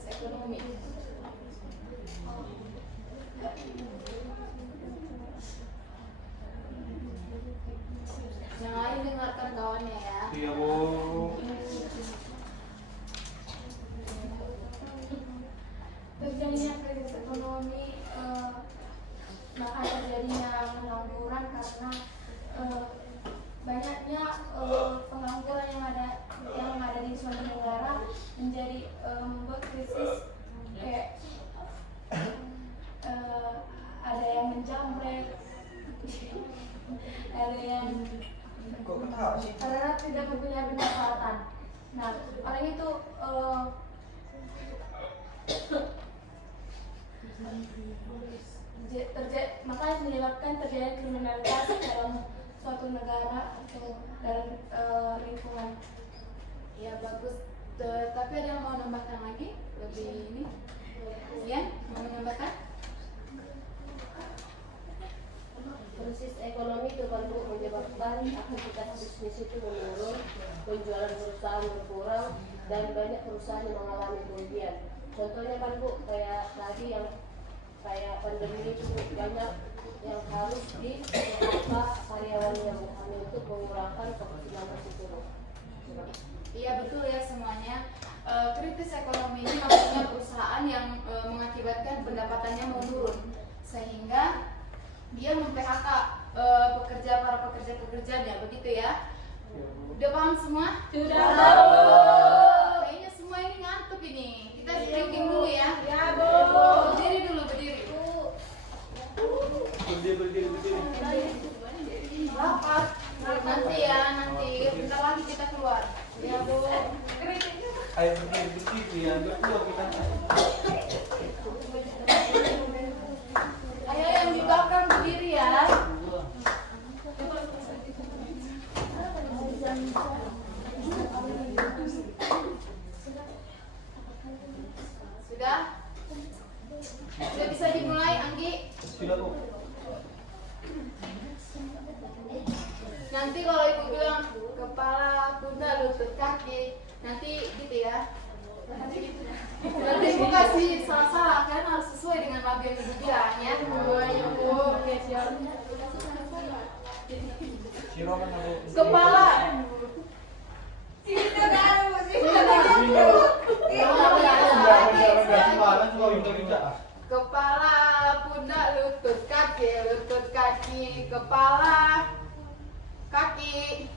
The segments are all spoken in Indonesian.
krisis ekonomi. Yang lain dengarkan kawannya ya. Iya, Bu. Terjadinya krisis ekonomi, bahkan terjadinya pengangguran karena banyaknya pengangguran yang ada di suatu negara menjadi membuat krisis. Kayak ada yang menjamret, ada yang karena tidak mempunyai pendapatan. Nah, orang itu makanya menyebabkan terjadi kriminalitas dalam suatu negara atau dalam lingkungan. Ya bagus. Tapi ada yang mau nambahkan lagi? Lebih ini? Ya, mau menambahkan? Krisis ekonomi itu kan Bu menyebabkan aktivitas bisnis itu menurun, penjualan perusahaan berkurang, dan banyak perusahaan yang mengalami kerugian. Contohnya kan Bu, kayak tadi yang kayak pandemi itu banyak yang harus di karyawan yang hamil untuk mengurangkan COVID-19 itu. Iya betul ya semuanya. Krisis ekonomi ini maksudnya perusahaan yang mengakibatkan pendapatannya menurun sehingga dia mem-PHK para pekerja-pekerjanya, begitu ya. Udah paham semua? Sudah. Kayaknya semua ini ngantuk ini. Kita stretching dulu ya. Ya, Bu. Berdiri dulu, berdiri. Rapat. Nanti ya, nanti. Bentar lagi kita keluar. Ya, Bu. Ayo berdiri ya, berdua kita. Ayo yang di belakang berdiri ya. Sudah? Sudah bisa dimulai, Anggi? Sudah, Bu. Nanti kalau ibu bilang kepala, pundak, lutut, kaki, nanti gitu ya. Nanti ibu kasih salah-salah kan harus sesuai dengan lagu yang ibu bilang ya. Semuanya Bu, oke siap. Kepala. Kepala, pundak, lutut, kaki, kepala, kaki.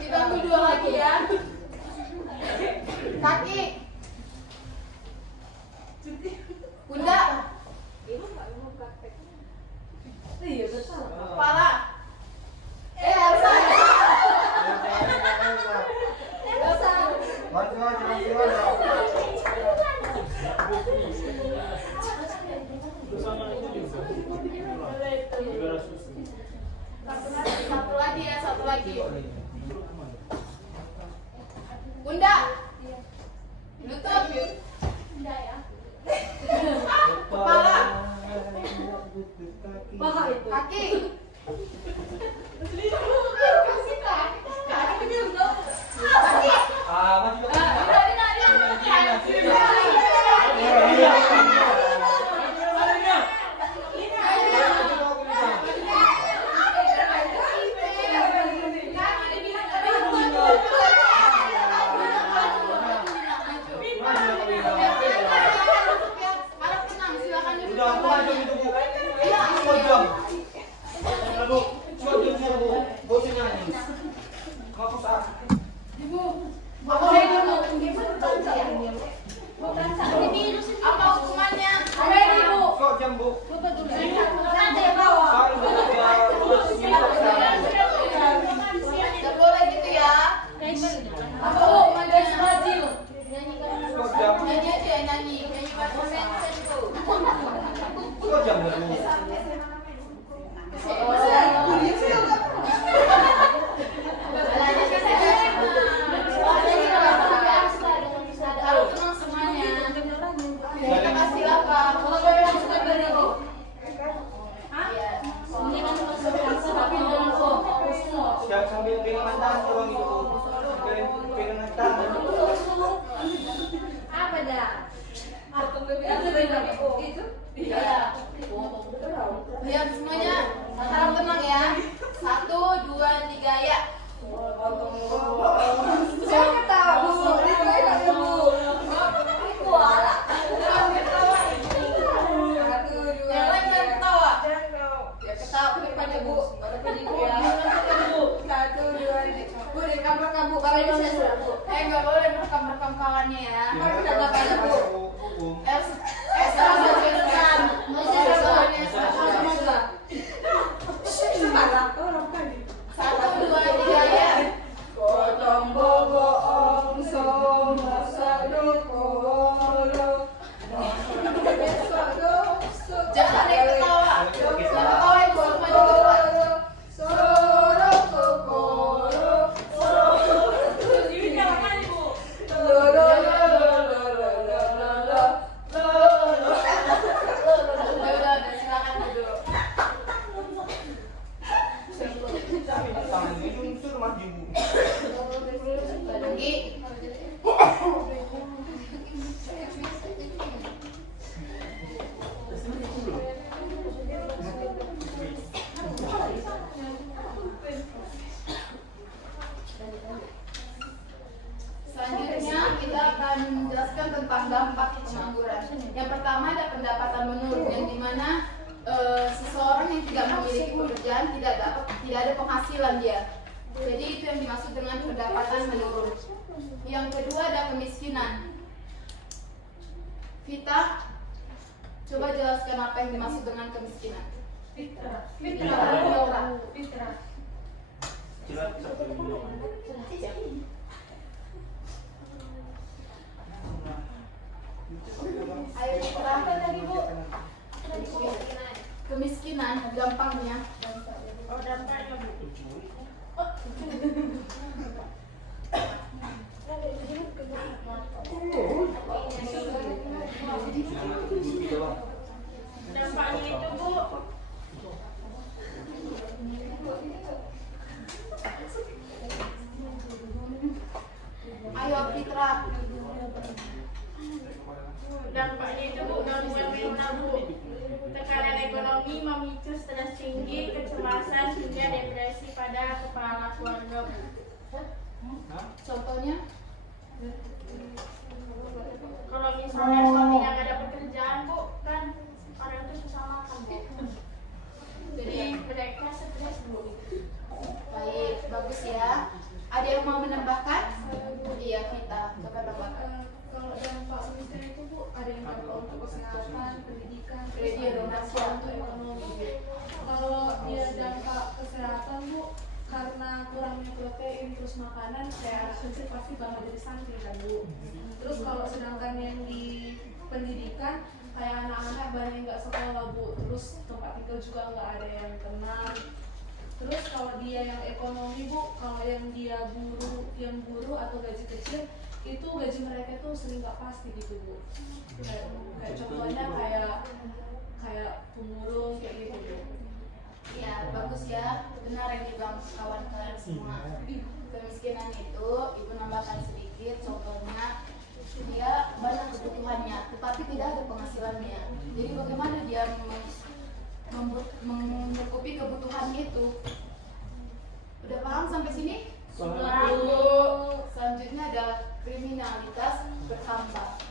Kita ambil dua lagi ya. Kaki, pundak, kepala. Elsa. Satu lagi ya, satu lagi. Pundak, lutut, kepala, kaki. Apa hukumannya? Tidak boleh gitu ya. Apa hukumannya? Nyanyi aja, nyanyi bahasa Indonesia itu. Harus tenang semuanya. pertama ada pendapatan menurun yang dimana seseorang yang tidak memiliki pekerjaan tidak ada penghasilan dia. Jadi itu yang dimaksud dengan pendapatan menurun. Yang kedua ada kemiskinan. Vita, coba jelaskan apa yang dimaksud dengan kemiskinan. Fitra. Jelas seperti itu. Ayo Vitra. Tadi Bu. Kemiskinan gampangnya. Oh, dampaknya Bu. Dampaknya itu Bu, Ayo Fitra. dampaknya itu Bu, gangguan mental Bu. Tekanan ekonomi memicu stres tinggi, kecemasan hingga depresi pada kepala keluarga Bu. Contohnya? Kalau misalnya suaminya nggak ada pekerjaan Bu, kan orang itu susah makan Bu. Jadi mereka stres Bu. Baik, bagus ya. Ada yang mau menambahkan? Iya Vita, coba tambahkan. Kalau dampak kemiskinan itu Bu, ada yang dampak untuk kesehatan, pendidikan, Pendidikan, dampak untuk ekonomi. Kalau dia dampak kesehatan Bu, karena kurangnya protein terus makanan, kayak kecil pasti bakal jadi stunting kan Bu. Terus kalau sedangkan yang di pendidikan, kayak anak-anak banyak yang nggak sekolah Bu, terus tempat tinggal juga nggak ada yang tenang. Terus kalau dia yang ekonomi Bu, kalau yang dia buruh atau gaji kecil, itu gaji mereka tuh sering nggak pasti gitu Bu. Kayak contohnya kayak pemulung kayak gitu Bu. Iya, bagus ya. Benar yang dibilang kawan kalian semua. Kemiskinan itu, Ibu nambahkan sedikit. Contohnya, dia banyak kebutuhannya, tetapi tidak ada penghasilannya. Jadi bagaimana dia mencukupi kebutuhannya itu? Udah paham sampai sini? Selanjutnya ada kriminalitas bertambah.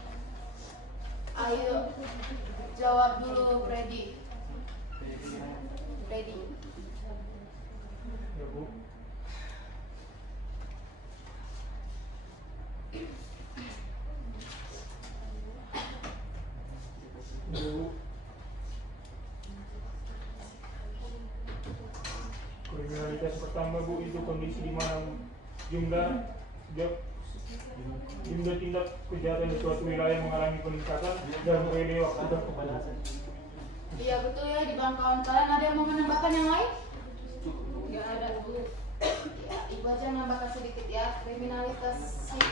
Ayo jawab dulu Freddy. Ya Bu. Bu. Kriminalitas bertambah Bu, itu kondisi di mana jumlah tindak kejahatan di suatu wilayah mengalami peningkatan dalam periode waktu tertentu. Iya betul ya, di bangkawan kalian ada yang mau menambahkan yang lain? Nggak ada Bu. Ya, Ibu aja menambahkan sedikit ya. Kriminalitas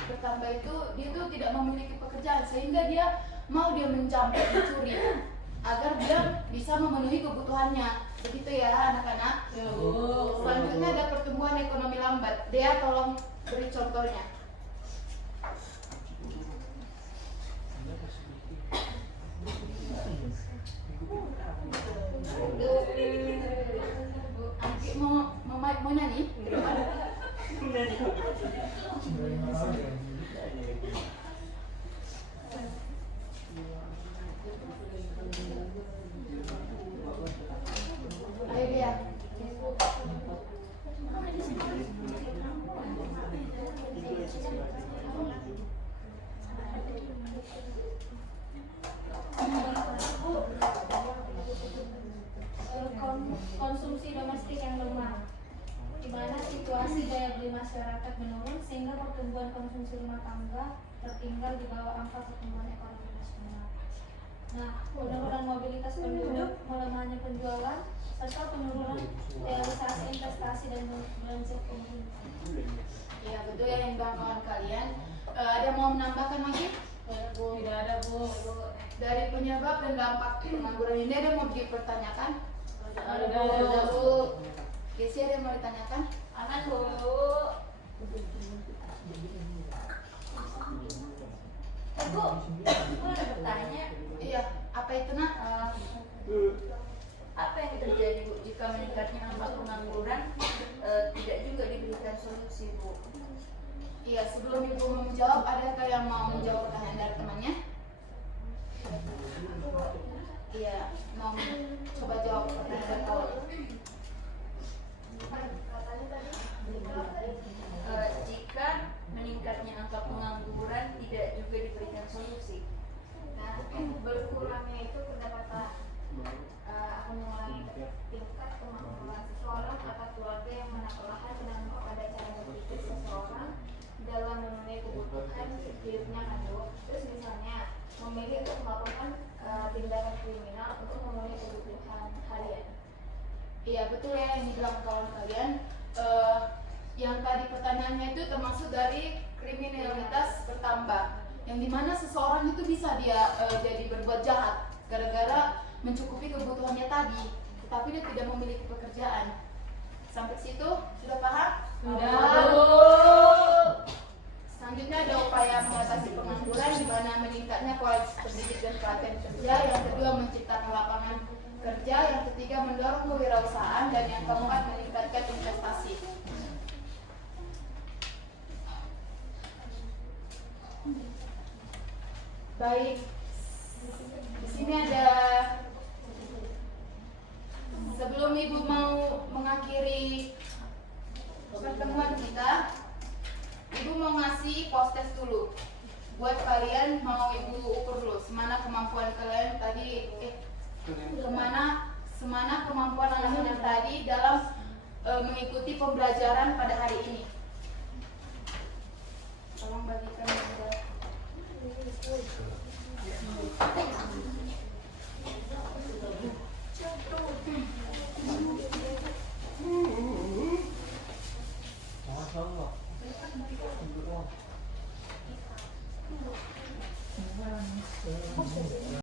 bertambah itu dia tuh tidak memiliki pekerjaan sehingga dia mencampak, mencuri agar dia bisa memenuhi kebutuhannya. Begitu ya anak-anak. Ya Bu. Selanjutnya ada pertumbuhan ekonomi lambat. Dea tolong beri contohnya. Anki mau nyanyi? Ayo dia. Konsumsi domestik yang lemah, di mana situasi daya beli masyarakat menurun sehingga pertumbuhan konsumsi rumah tangga tertinggal di bawah angka pertumbuhan ekonomi nasional. Nah, penurunan mobilitas penduduk, melemahnya penjualan, serta penurunan realisasi investasi dan belanja pemerintah. Iya betul ya yang kawan kalian. Ada mau menambahkan lagi? Tidak ada Bu. Dari penyebab dan dampak pengangguran ini ada mau dipertanyakan? Ada Bu. Desi ada yang mau ditanyakan? Aman Bu. Bu, aku ada bertanya, Iya, apa itu nak? Apa yang terjadi Bu jika meningkatnya angka pengangguran tidak juga diberikan solusi Bu? Iya, sebelum Ibu menjawab, adakah yang mau menjawab pertanyaan dari temannya? ya. Mau coba jawab pertanyaan kawan. Jika meningkatnya angka pengangguran tidak juga diberikan solusi. Nah, berkurangnya itu pendapatan akan mengurangi tingkat kemampuan seseorang atau keluarga yang menaklahkan berdampak pada cara berpikir seseorang dalam memenuhi kebutuhan hidupnya kan Bu. Terus misalnya memilih untuk melakukan tindakan kriminal untuk memenuhi kebutuhan harian. Iya betul ya yang dibilang kawan kalian. Yang tadi pertanyaannya itu termasuk dari kriminalitas bertambah, yang dimana seseorang itu bisa dia jadi berbuat jahat gara-gara mencukupi kebutuhannya tadi, tetapi dia tidak memiliki pekerjaan. Sampai situ sudah paham? Selanjutnya ada upaya mengatasi pengangguran, di mana meningkatnya kualitas pendidik dan pelatihan kerja. Yang kedua menciptakan lapangan kerja. Yang ketiga mendorong kewirausahaan, dan yang keempat meningkatkan investasi. Baik, di sini ada, sebelum Ibu mau mengakhiri pertemuan kita, Ibu mau ngasih post test dulu. Buat kalian mau Ibu ukur dulu semana kemampuan kalian tadi, semana kemampuan anak-anak tadi dalam mengikuti pembelajaran pada hari ini. Tolong bagikan.